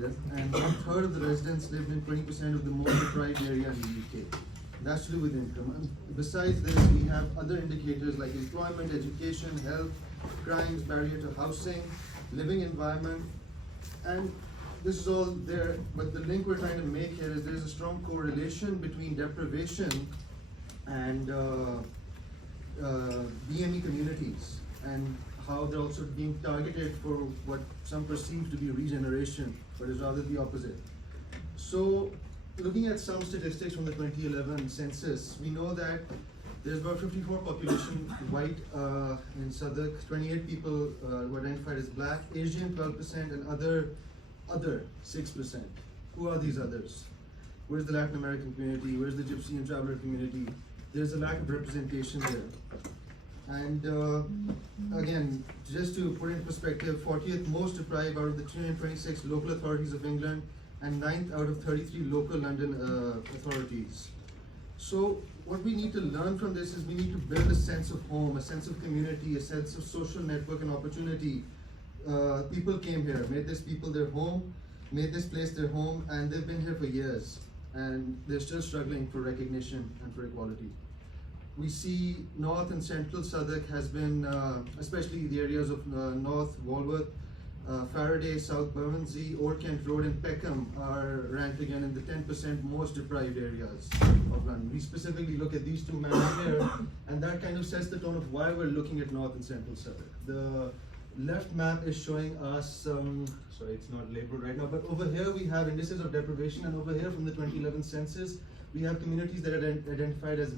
there, and 1/3 of the residents lived in 20% of the most deprived area in the UK. That's to do with income. And besides this, we have other indicators like employment, education, health, crimes, barrier to housing, living environment, and this is all there. But the link we're trying to make here is there is a strong correlation between deprivation and BME communities, and how they're also being targeted for what some perceive to be regeneration, but is rather the opposite. So, looking at some statistics from the 2011 census, we know that there's about 54 population white in Southwark, 28 people were identified as black, Asian 12%, and other 6%. Who are these others? Where's the Latin American community? Where's the Gypsy and Traveler community? There's a lack of representation there. And again, just to put in perspective, 40th most deprived out of the 326 local authorities of England, and 9th out of 33 local London authorities. So what we need to learn from this is we need to build a sense of home, a sense of community, a sense of social network and opportunity. People came here, made this people their home, made this place their home, and they've been here for years, and they're still struggling for recognition and for equality. We see North and Central Southwark has been, especially the areas of North Walworth, Faraday, South Bermondsey, Old Kent Road, and Peckham are ranked again in the 10% most deprived areas of London. We specifically look at these two maps here, and that kind of sets the tone of why we're looking at North and Central Southwark. The left map is showing us, sorry, it's not labeled right now, but over here we have indices of deprivation, and over here from the 2011 census, we have communities that are identified as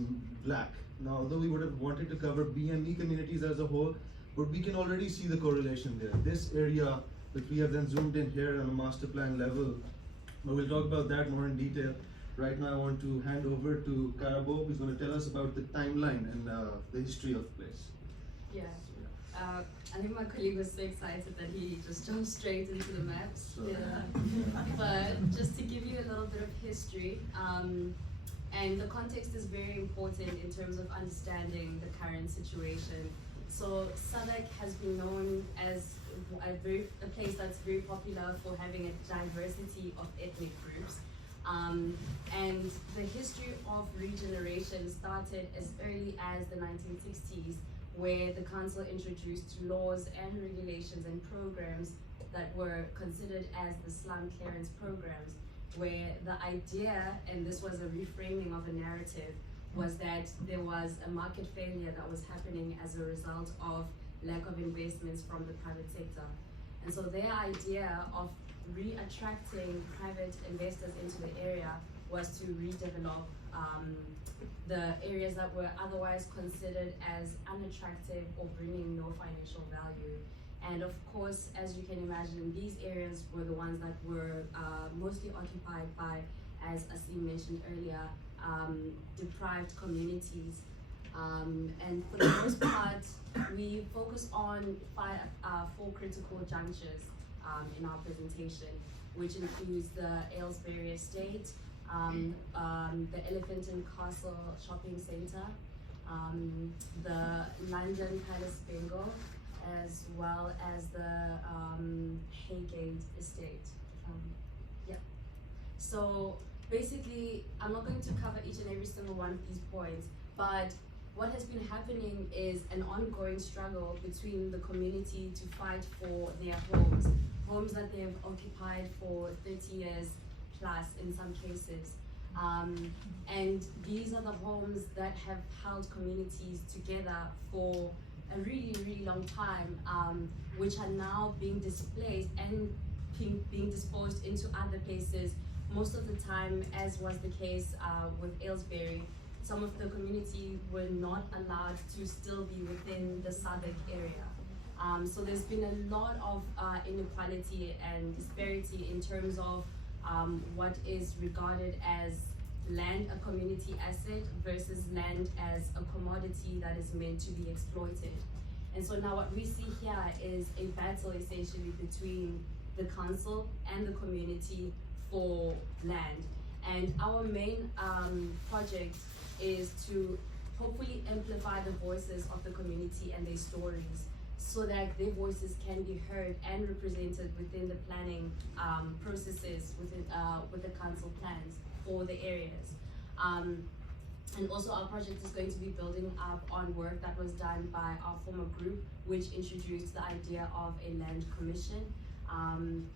black. Now, although we would have wanted to cover BME communities as a whole, but we can already see the correlation there. This area, which we have then zoomed in here on a master plan level, but we'll talk about that more in detail. Right now I want to hand over to Karabo, who's going to tell us about the timeline and the history of the place. Yeah. I think my colleague was so excited that he just jumped straight into the maps. Yeah. But just to give you a little bit of history, and the context is very important in terms of understanding the current situation. So Southwark has been known as a place that's very popular for having a diversity of ethnic groups. And the history of regeneration started as early as the 1960s, where the council introduced laws and regulations and programs that were considered as the slum clearance programs, where the idea, and this was a reframing of a narrative, was that there was a market failure that was happening as a result of lack of investments from the private sector. And so their idea of re-attracting private investors into the area was to redevelop the areas that were otherwise considered as unattractive or bringing no financial value. And of course, as you can imagine, these areas were the ones that were mostly occupied by, as Asim mentioned earlier, deprived communities. And for the most part, we focus on four critical junctures in our presentation, which includes the Aylesbury Estate, the Elephant and Castle Shopping Centre, the London Palace Bengal, as well as the Haygate Estate. Yeah. So basically, I'm not going to cover each and every single one of these points, but what has been happening is an ongoing struggle between the community to fight for their homes that they have occupied for 30 years plus in some cases. And these are the homes that have held communities together for a really, really long time, which are now being displaced and being disposed into other places. Most of the time, as was the case with Aylesbury, some of the community were not allowed to still be within the Southwark area. So there's been a lot of inequality and disparity in terms of what is regarded as land, a community asset, versus land as a commodity that is meant to be exploited. And so now what we see here is a battle essentially between the council and the community for land. And our main project is to hopefully amplify the voices of the community and their stories. so that their voices can be heard and represented within the planning processes within with the council plans for the areas. And also our project is going to be building up on work that was done by our former group, which introduced the idea of a land commission. And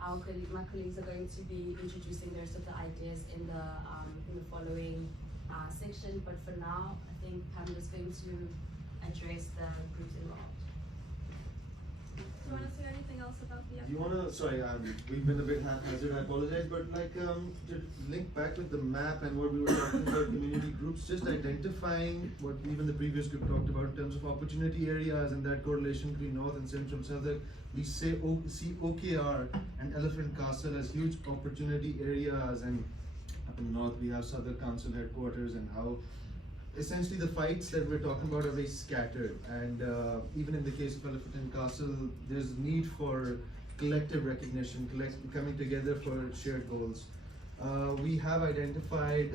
my colleagues are going to be introducing the rest of the ideas in the following section. But for now, I think Pamela's going to address the groups involved. Do you want to say anything else about the? Do you wanna, sorry, we've been a bit haphazard, I apologize, but like, to link back with the map and what we were talking about community groups, just identifying what even the previous group talked about in terms of opportunity areas and that correlation between North and Central Southern. We see OKR and Elephant Castle as huge opportunity areas, and up in the North we have Southern Council headquarters, and how essentially the fights that we're talking about are very scattered, and even in the case of Elephant and Castle, there's need for collective recognition, coming together for shared goals. We have identified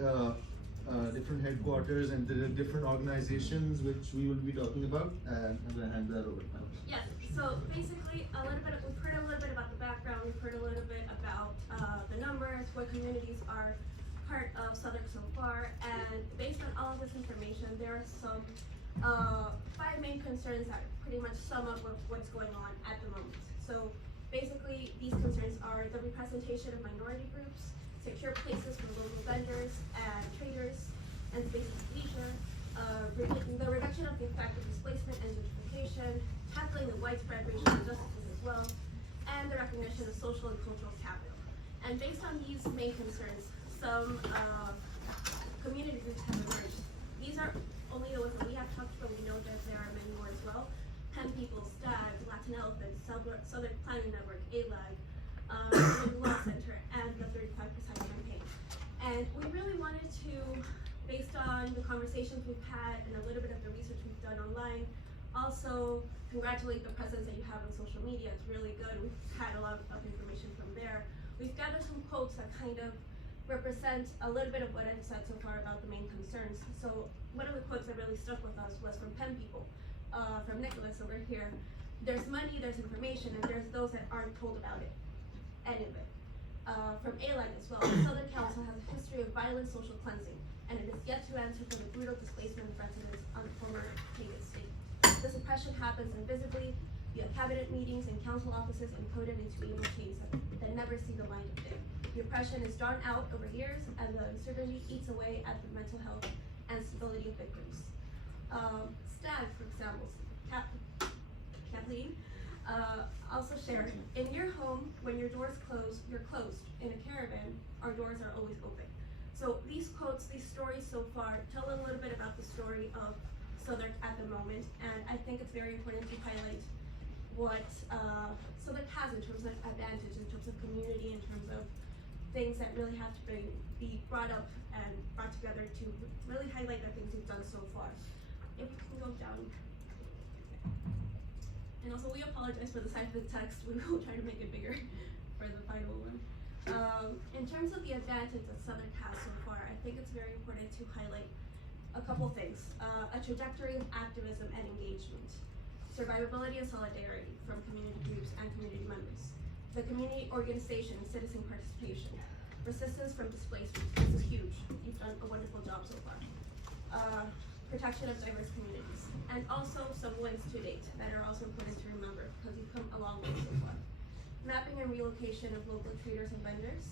different headquarters and the different organizations which we will be talking about, and I'm gonna hand that over to Pamela. Yes, so basically we've heard a little bit about the background, we've heard a little bit about the numbers, what communities are part of Southern so far, and based on all of this information, there are some 5 main concerns that pretty much sum up what's going on at the moment. So basically, these concerns are the representation of minority groups, secure places for local vendors and traders, and spaces of leisure, the reduction of the effect of displacement and gentrification, tackling the widespread racial injustices as well, and the recognition of social and cultural capital. And based on these main concerns, some community groups have emerged. These are only the ones that we have talked about. We know that there are many more as well. Pen People, STAG, Latin Elephant, Southern Planning Network, ALAG, Law Center, and the 35% campaign. And we really wanted to, based on the conversations we've had and a little bit of the research we've done online, also congratulate the presence that you have on social media. It's really good. We've had a lot of information from there. We've gathered some quotes that kind of represent a little bit of what I've said so far about the main concerns. So one of the quotes that really stuck with us was from Pen People, from Nicholas over here. There's money, there's information, and there's those that aren't told about it, any of it. From ALAG as well, the Southern Council has a history of violent social cleansing, and it is yet to answer for the brutal displacement of residents on the former Pagan state. This oppression happens invisibly via cabinet meetings and council offices, encoded into email chains that never see the light of day. The oppression is drawn out over years, and the uncertainty eats away at the mental health and stability of victims. STAG, for example, Kathleen, also shared, in your home, when your doors close, you're closed. In a caravan, our doors are always open. So these quotes, these stories so far, tell a little bit about the story of Southern at the moment, and I think it's very important to highlight what Southern has in terms of advantage, in terms of community, in terms of things that really have to be brought up and brought together to really highlight the things we've done so far. If we can go down. And also, we apologize for the size of the text. We will try to make it bigger for the final one. In terms of the advantage that Southern has so far, I think it's very important to highlight a couple things. A trajectory of activism and engagement. Survivability and solidarity from community groups and community members. The community organization and citizen participation. Resistance from displacement. This is huge. You've done a wonderful job so far. Protection of diverse communities. And also some wins to date that are also important to remember because you've come a long way so far. Mapping and relocation of local traders and vendors.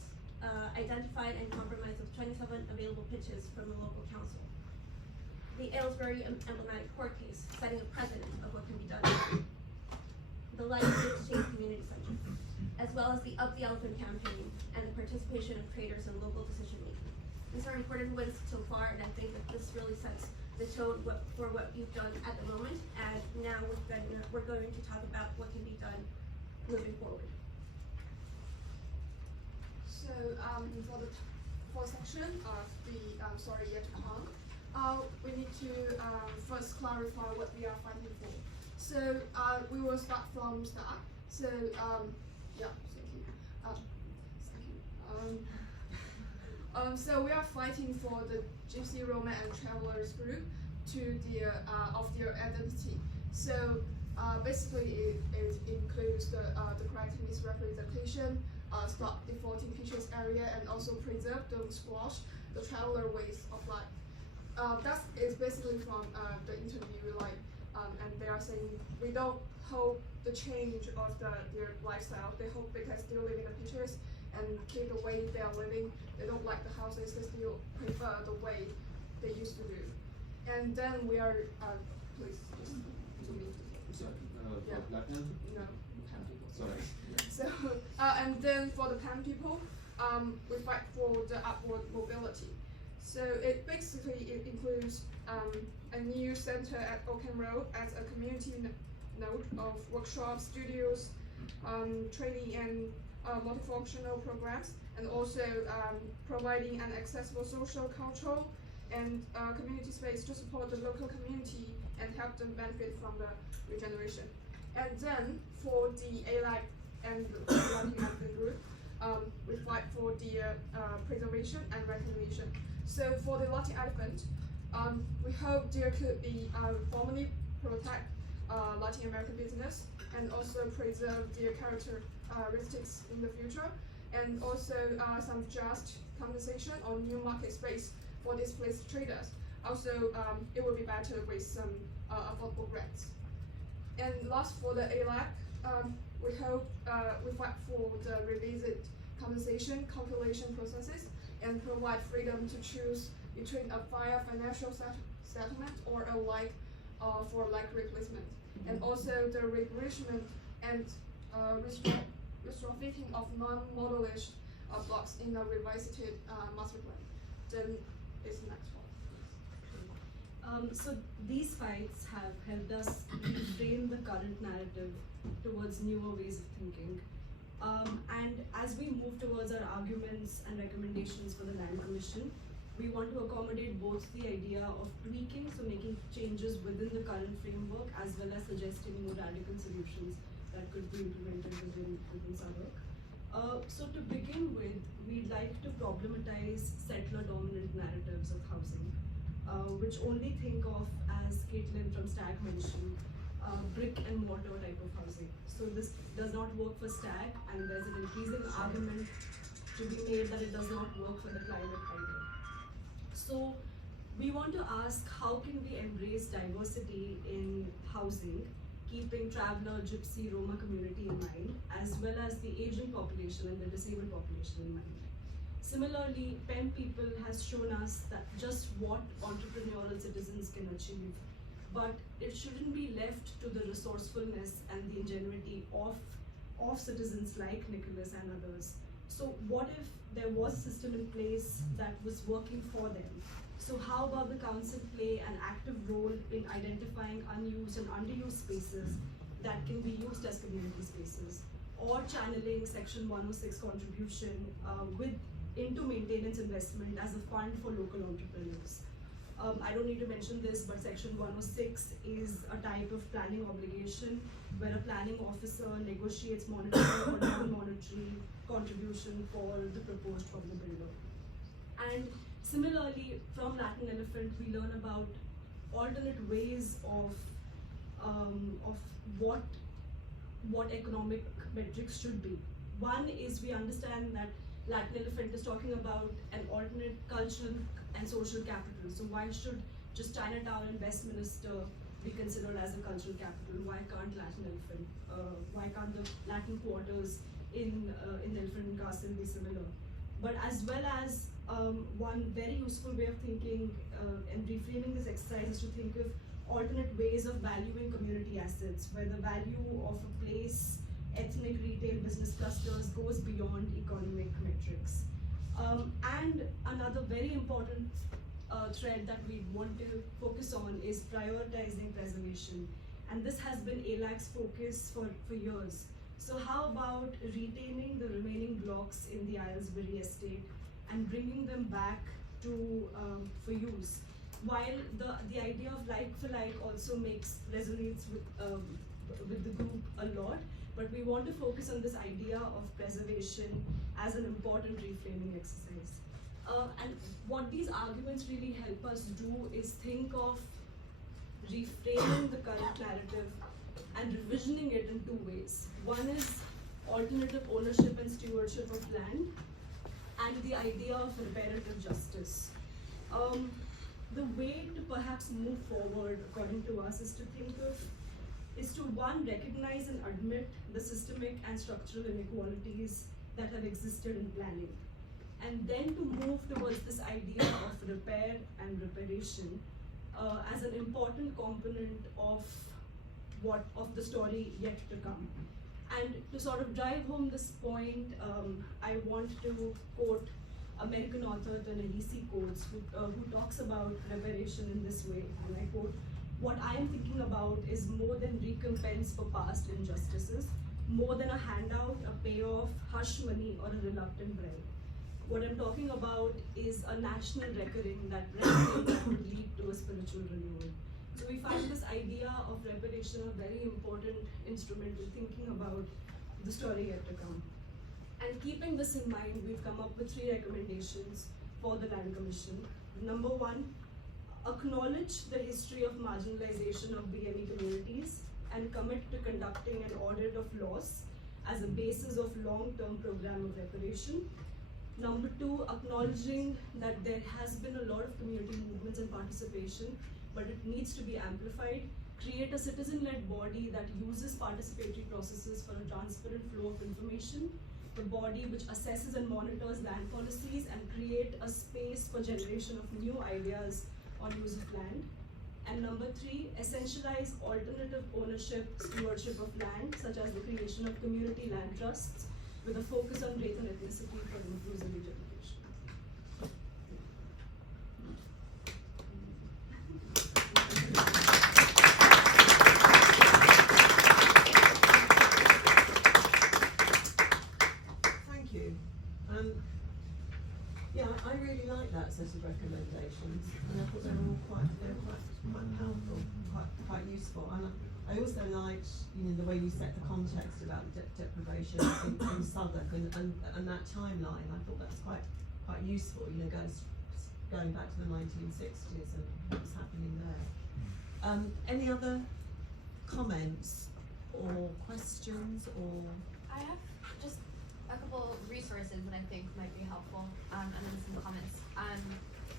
Identified and compromise of 27 available pitches from the local council. The Aylesbury emblematic court case, setting a precedent of what can be done. The Light Exchange Community Center, as well as the Up the Elephant campaign and the participation of traders in local decision making. These are important wins so far, and I think that this really sets the tone for what you've done at the moment, and now we're going to talk about what can be done moving forward. So for the fourth section of the story yet to come, we need to first clarify what we are fighting for. So we will start from start. So yeah, thank you. So we are fighting for the Gypsy, Roma, and Travelers group to of their identity. So Basically, it includes the correcting misrepresentation, stop defaulting features area, and also preserve, don't squash the traveler ways of life. That is basically from the interview, and they are saying we don't hope the change of their lifestyle. They hope they can still live in the pictures and keep the way they are living. They don't like the houses. They still prefer the way they used to do. And then we are, please, just to me. Sorry, Yeah. for Latin? No. Sorry. So, and then for the PAN people, we fight for the upward mobility. So it includes a new center at Oakham Road as a community node of workshops, studios, training and multifunctional programs, and also providing an accessible social, cultural, and community space to support the local community and help them benefit from the regeneration. And then for the ALAC and the Latin group, we fight for the preservation and recognition. So for the Latin elephant, we hope there could be formally protect Latin American business and also preserve their characteristics in the future, and also some just compensation on new market space for displaced traders. Also, it would be better with some affordable grants. And last, for the ALAC, we hope we fight for the revisit compensation calculation processes and provide freedom to choose between a fair financial settlement or a like for like replacement. And also the relinquishment and retrofitting of non-modelish blocks in a revisited master plan. Then is the next one. So these fights have helped us reframe the current narrative towards newer ways of thinking. And as we move towards our arguments and recommendations for the Land Commission, we want to accommodate both the idea of tweaking, so making changes within the current framework, as well as suggesting more radical solutions that could be implemented within SADC. So to begin with, we'd like to problematize settler-dominant narratives of housing, which only think of, as Caitlin from STAG mentioned, brick and mortar type of housing. So this does not work for STAG, and there's an increasing argument to be made that it does not work for the climate either. So we want to ask, how can we embrace diversity in housing, keeping traveler, gypsy, Roma community in mind, as well as the aging population and the disabled population in mind. Similarly, PEN People has shown us that just what entrepreneurial citizens can achieve, but it shouldn't be left to the resourcefulness and the ingenuity of citizens like Nicholas and others. So what if there was a system in place that was working for them? So how about the council play an active role in identifying unused and underused spaces that can be used as community spaces, or channeling Section 106 contribution into maintenance investment as a fund for local entrepreneurs. I don't need to mention this, but Section 106 is a type of planning obligation where a planning officer negotiates monetary or non-monetary contribution for the proposed from the builder. And similarly, from Latin Elephant, we learn about alternate ways of what economic metrics should be. One is, we understand that Latin Elephant is talking about an alternate cultural and social capital. So why should just Chinatown and Westminster be considered as a cultural capital? Why can't Latin Elephant? Why can't the Latin quarters in Elephant and Castle be similar? But as well as one very useful way of thinking and reframing this exercise is to think of alternate ways of valuing community assets, where the value of a place, ethnic, retail, business clusters goes beyond economic metrics. And another very important thread that we want to focus on is prioritizing preservation. And this has been ALAC's focus for years. So how about retaining the remaining blocks in the Aylesbury estate and bringing them back to for use? While the idea of like for like also resonates with the group a lot, but we want to focus on this idea of preservation as an important reframing exercise. And what these arguments really help us do is think of reframing the current narrative and revisioning it in two ways. One is alternative ownership and stewardship of land, and the idea of reparative justice. The way to perhaps move forward, according to us, is to one, recognize and admit the systemic and structural inequalities that have existed in planning, and then to move towards this idea of repair and reparation as an important component of the story yet to come. And to sort of drive home this point, I want to quote American author Ta-Nehisi Coates, who talks about reparation in this way, and I quote, "What I am thinking about is more than recompense for past injustices, more than a handout, a payoff, hush money, or a reluctant bribe. What I'm talking about is a national reckoning that would lead to a spiritual renewal." So we find this idea of reparation a very important instrument in thinking about the story yet to come. And keeping this in mind, we've come up with 3 recommendations for the Land Commission. Number 1, acknowledge the history of marginalization of BME communities and commit to conducting an audit of laws as a basis of long-term program of reparation. Number 2, acknowledging that there has been a lot of community movements and participation, but it needs to be amplified. Create a citizen-led body that uses participatory processes for a transparent flow of information, the body which assesses and monitors land policies, and create a space for generation of new ideas on use of land. And number 3, essentialize alternative ownership, stewardship of land, such as the creation of community land trusts with a focus on race and ethnicity for inclusive regeneration. Thank you. Yeah, I really like that set of recommendations, and I thought they were all quite helpful, quite useful. And I also liked, the way you set the context about deprivation in Southwark and that timeline. I thought that was quite useful. Going back to the 1960s and what was happening there. Any other comments or questions or? I have just a couple resources that I think might be helpful, and then some comments.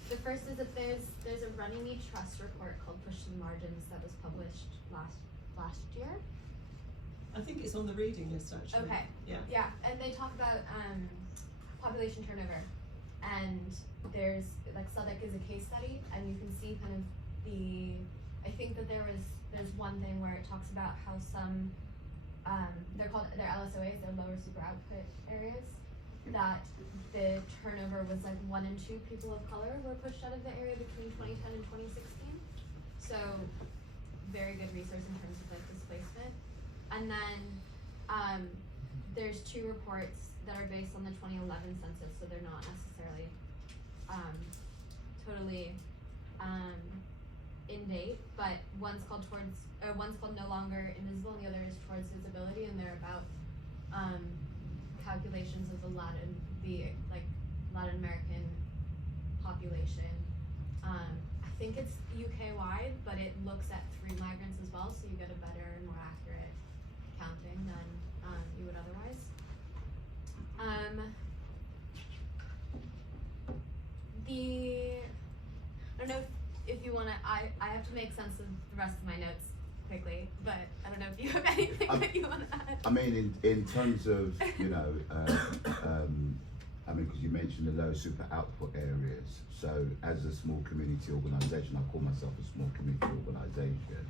The first is that there's a Runnymede Trust report called Pushing Margins that was published last year. I think it's on the reading list actually. Okay. Yeah. And they talk about population turnover, and there's Southwark is a case study, and you can see kind of I think that there's one thing where it talks about how some they're LSOAs, they're lower super output areas, that the turnover was 1 in 2 people of color were pushed out of the area between 2010 and 2016. So very good resource in terms of displacement. And then there's 2 reports that are based on the 2011 census, so they're not necessarily totally in date, but one's called No Longer Invisible, and the other is Towards Visibility, and they're about calculations of the Latin American population. I think it's UK wide, but it looks at through migrants as well, so you get a better and more accurate counting than you would otherwise. I don't know if you wanna, I have to make sense of the rest of my notes quickly, but I don't know if you have anything that you wanna add. I mean, in terms of, because you mentioned the low super output areas. So as a small community organisation, I call myself a small community organisation.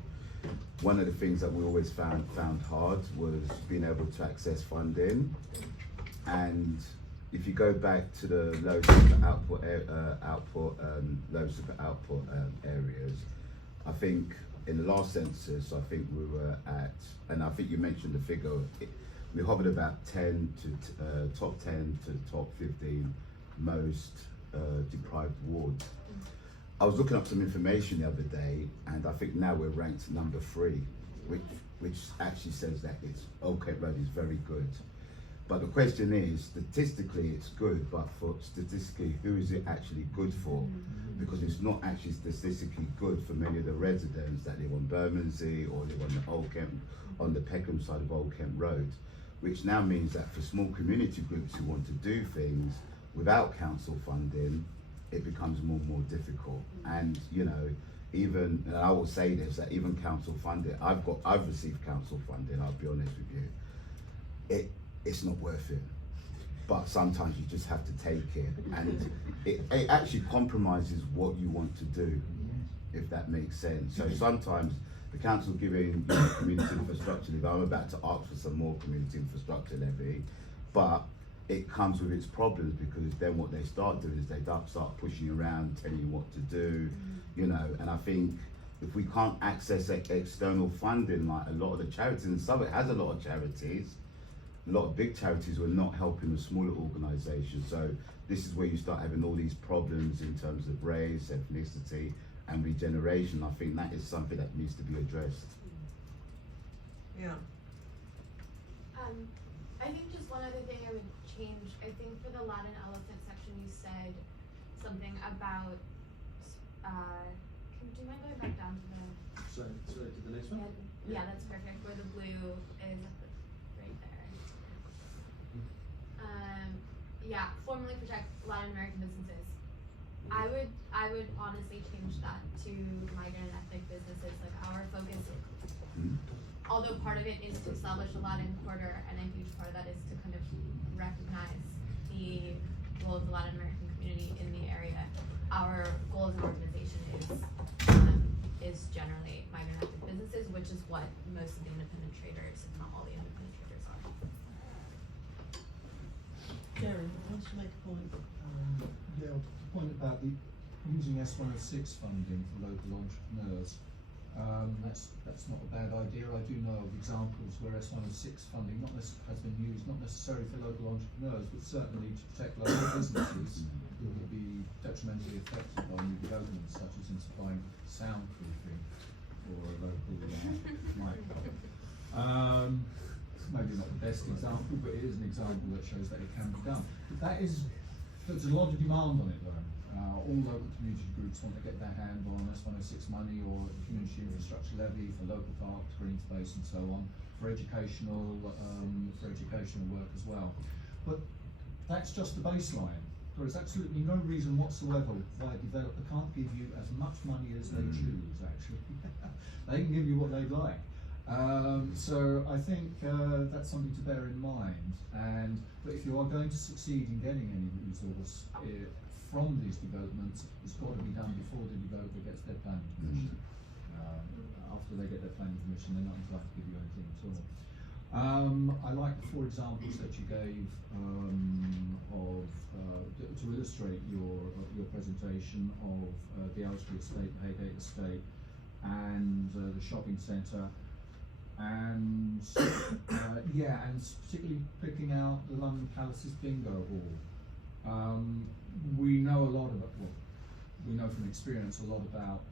One of the things that we always found hard was being able to access funding. And if you go back to the low super output areas, I think in the last census, I think we were at, and I think you mentioned the figure, we hovered about 10 to top 10 to top 15 most deprived wards. I was looking up some information the other day, and I think now we're ranked number 3, which actually says that Old Cape Road is very good. But the question is, statistically it's good, but for statistically, who is it actually good for? Because it's not actually statistically good for many of the residents that live on Bermondsey or live on the Old Kent, on the Peckham side of Old Kent Road, which now means that for small community groups who want to do things without council funding, it becomes more and more difficult. And you know, even, and I will say this, that even council funding, I've received council funding, I'll be honest with you, it's not worth it. But sometimes you just have to take it, and it actually compromises what you want to do, if that makes sense. So sometimes the council giving community infrastructure levy, I'm about to ask for some more community infrastructure levy, but it comes with its problems, because then what they start doing is they start pushing you around, telling you what to do, you know. And I think if we can't access external funding, like a lot of the charities, and Southwark has a lot of charities, a lot of big charities were not helping the smaller organisations. So this is where you start having all these problems in terms of race, ethnicity and regeneration. I think that is something that needs to be addressed. Yeah. I think just one other thing I would change. I think for the Latin elephant section you said something about, do you mind going back down to the, Sorry, to the next one? yeah, that's perfect, where the blue is right there. Yeah, formally protect Latin American businesses. I would honestly change that to migrant and ethnic businesses. Like, our focus, although part of it is to establish a Latin quarter, and a huge part of that is to kind of recognize the role of the Latin American community in the area, our goal as an organization is generally migrant and ethnic businesses, which is what most of the independent traders, if not all the independent traders, are. Jerry, why don't you make a point? Yeah, the point about using S106 funding for local entrepreneurs, that's not a bad idea. I do know of examples where S106 funding has been used, not necessarily for local entrepreneurs, but certainly to protect local businesses who will be detrimentally affected by new developments, such as in supplying soundproofing for a local microphone. Maybe not the best example, but it is an example that shows that it can be done. But there's a lot of demand on it though. All local community groups want to get their hand on S106 money or community infrastructure levy for local parks, green space and so on, for educational work as well. But that's just the baseline. There is absolutely no reason whatsoever why a developer can't give you as much money as they choose, actually. They can give you what they'd like. So I think that's something to bear in mind. But if you are going to succeed in getting any resource from these developments, it's got to be done before the developer gets their planning permission. After they get their planning permission, they're not entitled to give you anything at all. I like the 4 examples that you gave to illustrate your presentation of the Aylesbury estate, the Haygate estate, and the shopping centre. And and particularly picking out the London Palace's bingo hall. We know a lot about, we know from experience a lot about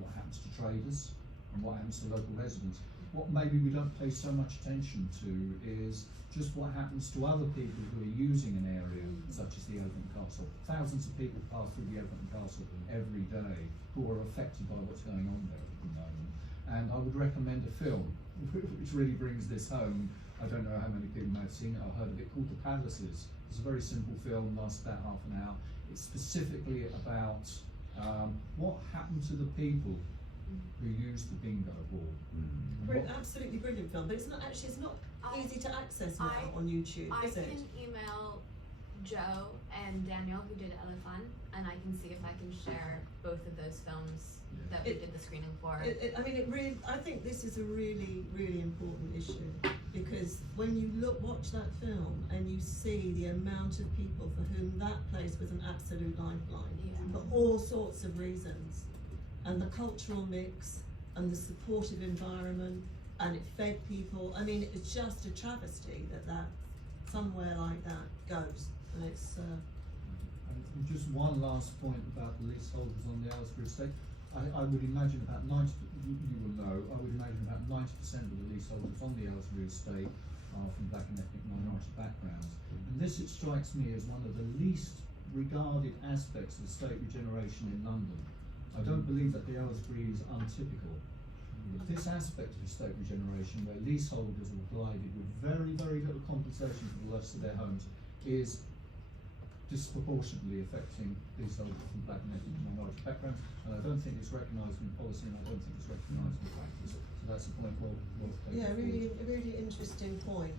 what happens to traders and what happens to local residents. What maybe we don't pay so much attention to is just what happens to other people who are using an area such as the Elephant Castle. Thousands of people pass through the Elephant Castle every day who are affected by what's going on there at the moment. And I would recommend a film which really brings this home. I don't know how many people may have seen it or heard of it, called The Palaces. It's a very simple film, lasts about half an hour. It's specifically about what happened to the people who used the bingo hall. Absolutely brilliant film, but it's not easy to access now on YouTube, I is it? can email Joe and Daniel, who did Elephant, and I can see if I can share both of those films that we did the screening for. I think this is a really, really important issue, because when you watch that film and you see the amount of people for whom that place was an absolute lifeline, for all sorts of reasons, and the cultural mix and the supportive environment, and it fed people. I mean, it's just a travesty that somewhere like that goes, and it's. And just one last point about the leaseholders on the Aylesbury estate. I would imagine about 90%, you will know, I would imagine about 90% of the leaseholders on the Aylesbury estate are from black and ethnic minority backgrounds. And this, it strikes me as one of the least regarded aspects of state regeneration in London. I don't believe that the Aylesbury is untypical. This aspect of state regeneration, where leaseholders are provided with very, very little compensation for the loss of their homes, is disproportionately affecting leaseholders from black and ethnic minority backgrounds, and I don't think it's recognised in policy, and I don't think it's recognised in practice. So that's a point well taken. Yeah, really interesting point.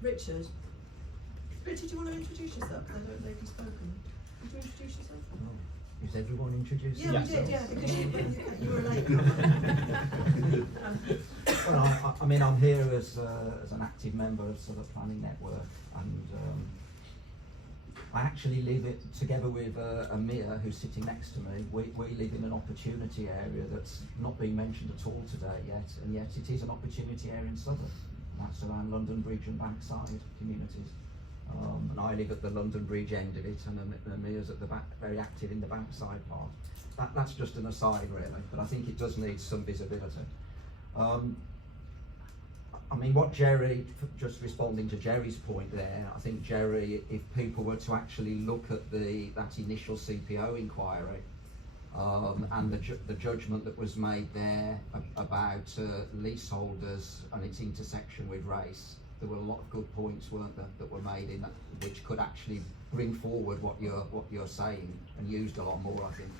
Richard, do you want to introduce yourself? I don't know if you've spoken. Would you introduce yourself? Is everyone introduced? Yeah, we did, yeah, because you were late. Well, I mean, I'm here as an active member of Southwark Planning Network, and I actually live together with Amir, who's sitting next to me. We live in an opportunity area that's not been mentioned at all today yet, and yet it is an opportunity area in Southwark. That's around London Bridge and Bankside communities. And I live at the London Bridge end of it, and Amir's at the back, very active in the Bankside part. That's just an aside, really, but I think it does need some visibility. I mean, what Jerry, just responding to Jerry's point there, I think Jerry, if people were to actually look at that initial CPO inquiry, and the judgment that was made there about leaseholders and its intersection with race, there were a lot of good points, weren't there, that were made in that, which could actually bring forward what you're saying, and used a lot more, I think.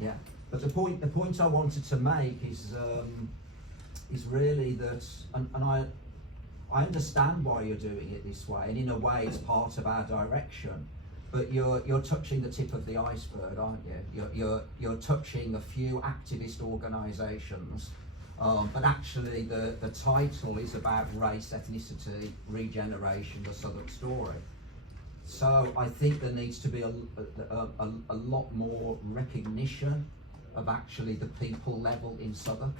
Yeah. But the point I wanted to make is really that, and I understand why you're doing it this way, and in a way it's part of our direction. But you're touching the tip of the iceberg, aren't you? You're touching a few activist organisations. But actually the title is about race, ethnicity, regeneration, the Southwark story. So I think there needs to be a lot more recognition of actually the people level in Southwark.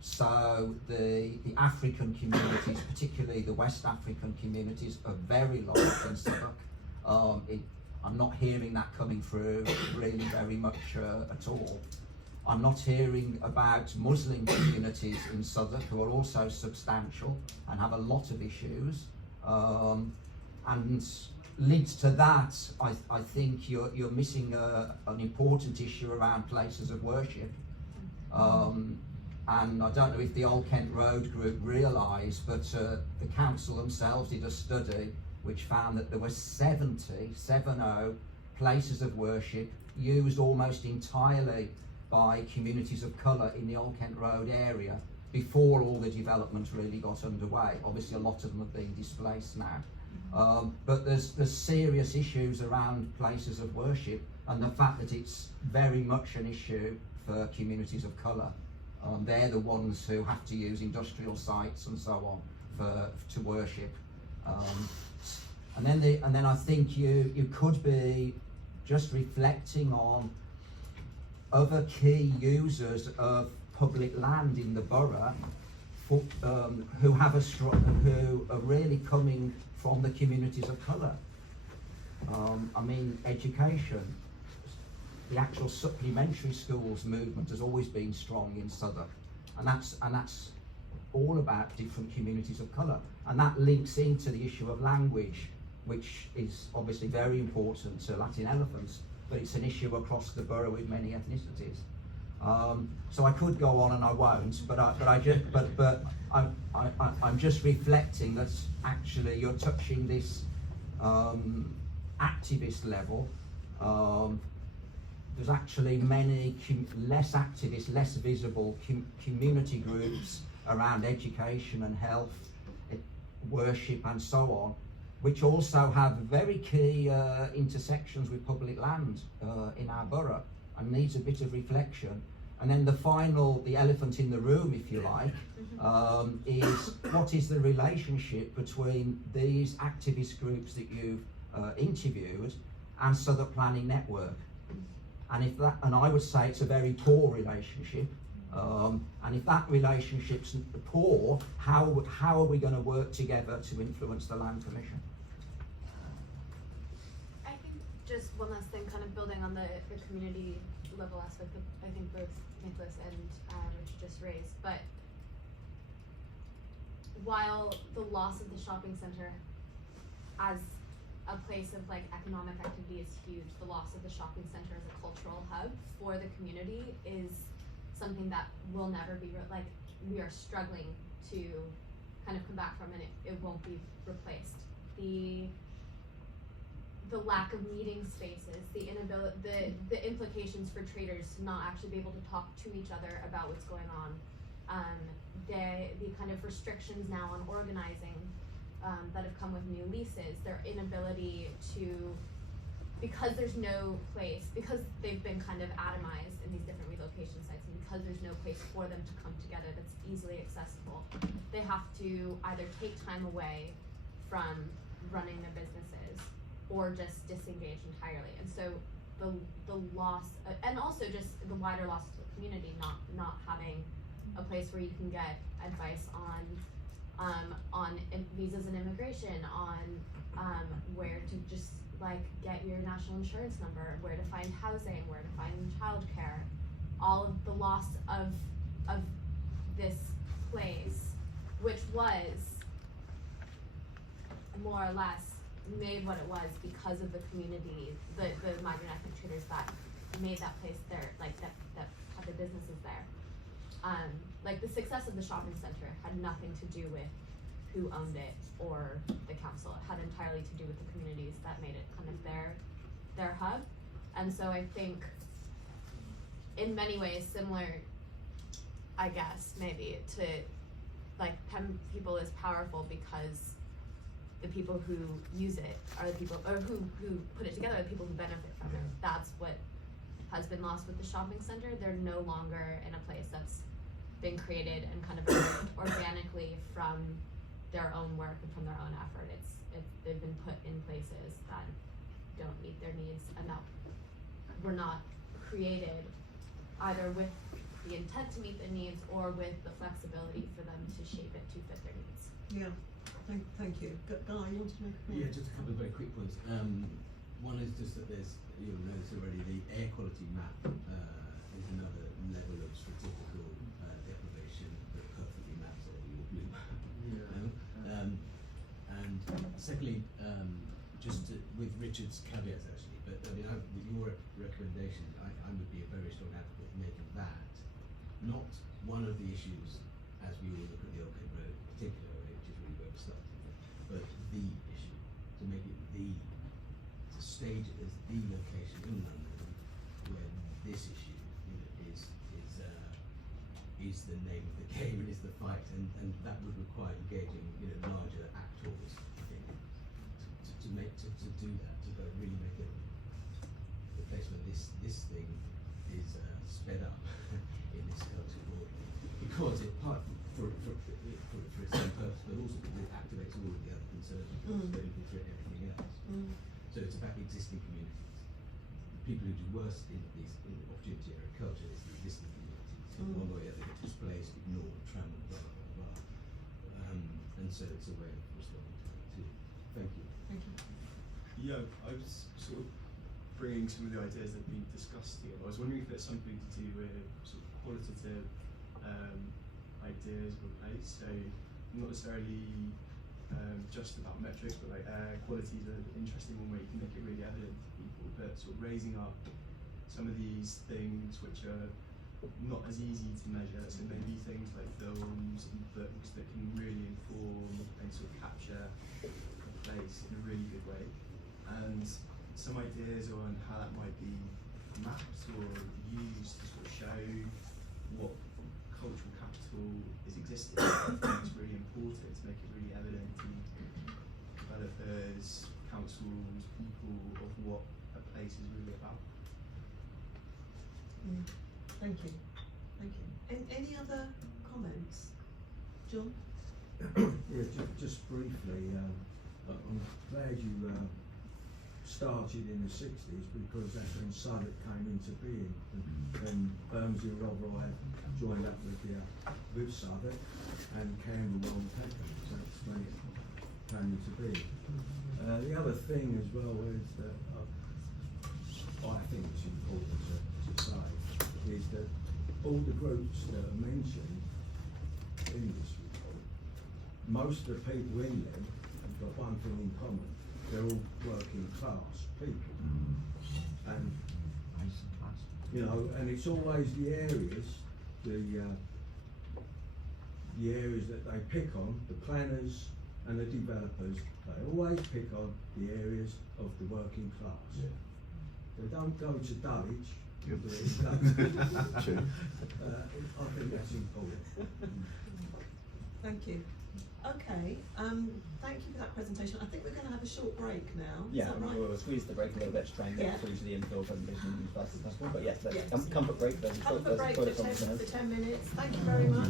So the African communities, particularly the West African communities, are very large in Southwark. I'm not hearing that coming through really very much at all. I'm not hearing about Muslim communities in Southwark, who are also substantial and have a lot of issues. And linked to that, I think you're missing an important issue around places of worship. And I don't know if the Old Kent Road group realised, but the council themselves did a study which found that there were 70 places of worship used almost entirely by communities of colour in the Old Kent Road area before all the development really got underway. Obviously a lot of them have been displaced now. But there's serious issues around places of worship, and the fact that it's very much an issue for communities of colour. They're the ones who have to use industrial sites and so on to worship. And then I think you could be just reflecting on other key users of public land in the borough who are really coming from the communities of colour. I mean, education. The actual supplementary schools movement has always been strong in Southwark, and that's all about different communities of colour, and that links into the issue of language, which is obviously very important to Latin Elephants, but it's an issue across the borough with many ethnicities. So I could go on and I won't, but I'm just reflecting that actually you're touching this activist level. There's actually many less activist, less visible community groups around education and health, worship and so on, which also have very key intersections with public land in our borough, and needs a bit of reflection. And then the elephant in the room, if you like, is what is the relationship between these activist groups that you've interviewed and Southwark Planning Network? And I would say it's a very poor relationship. And if that relationship's poor, how are we going to work together to influence the Land Commission? I think just one last thing, kind of building on the community level aspect that I think both Nicholas and Richard just raised, but while the loss of the shopping center as a place of like economic activity is huge, the loss of the shopping center as a cultural hub for the community is something that will never be like we are struggling to kind of come back from, and it won't be replaced. The lack of meeting spaces, the inability, the implications for traders to not actually be able to talk to each other about what's going on, the kind of restrictions now on organizing that have come with new leases, their inability to, because there's no place, because they've been kind of atomized in these different relocation sites, and because there's no place for them to come together that's easily accessible, they have to either take time away from running their businesses or just disengage entirely. And so the loss, and also just the wider loss to the community, not having a place where you can get advice on visas and immigration, on where to just like get your national insurance number, where to find housing, where to find childcare, all of the loss of this place, which was more or less made what it was because of the community, the migrant ethnic traders that made that place there, like that had their businesses there. Like the success of the shopping center had nothing to do with who owned it or the council. It had entirely to do with the communities that made it kind of their hub. And so I think in many ways similar, I guess, maybe to like PEM people is powerful because the people who use it are the people, or who put it together are the people who benefit from it. That's what has been lost with the shopping center. They're no longer in a place that's been created and kind of organically from their own work and from their own effort. They've been put in places that don't meet their needs and that were not created either with the intent to meet their needs or with the flexibility for them to shape it to fit their needs. Yeah, thank you. Guy, you want to make a point? Yeah, just a couple of very quick points. One is just that there's, you'll notice already, the air quality map is another level of statistical deprivation that perfectly maps over your blue map. And secondly, just with Richard's caveats actually, but I mean, with your recommendations, I would be a very strong advocate of making that not one of the issues as we all look at the Old Kent Road in particular, which is really where we started, but the issue, to make it to stage it as the location in London where this issue is the name of the game and is the fight, and that would require engaging larger actors, I think, to do that, to go really make it the place where this thing is sped up in this culture world, because it part for its own purpose, but also because it activates all of the other concerns that infiltrate everything else. So it's about existing communities. The people who do worse in opportunity area culture is the existing communities. One way or the other get displaced, ignored, trampled, blah blah blah. And so it's a way of responding to it too. Thank you. Thank you. Yeah, I was sort of bringing some of the ideas that have been discussed here. I was wondering if there's something to do with sort of qualitative ideas of a place. So not necessarily just about metrics, but like air quality is an interesting one where you can make it really evident to people, but sort of raising up some of these things which are not as easy to measure, so maybe things like films and books that can really inform and sort of capture a place in a really good way, and some ideas on how that might be mapped or used to sort of show what cultural capital is existing. I think it's really important to make it really evident to developers, councils, people of what a place is really about. Thank you. Thank you. Any other comments? John? Yeah, just briefly, I'm glad you started in the 60s because that's when Southwark came into being, and Bermondsey and Rotherhithe joined up with Southwark, and Camberwell and Peckham, so that's when it came into being. The other thing as well is that I think it's important to say is that all the groups that are mentioned in this report most of the people in them have got one thing in common. They're all working class people. And, you know, and it's always the areas, the areas that they pick on, the planners and the developers, they always pick on the areas of the working class. Yeah. They don't go to Dulwich. Yep. but it's Dulwich. True. I think that's important. Thank you. Okay, thank you for that presentation. I think we're going to have a short break now. Yeah, Is that right? we'll squeeze the break a little bit to try and get Yeah. through to the infill presentation as fast as possible. But yes, Yes. comfort break. There's a Comfort break for toilet 10 conference. minutes. Thank you very much.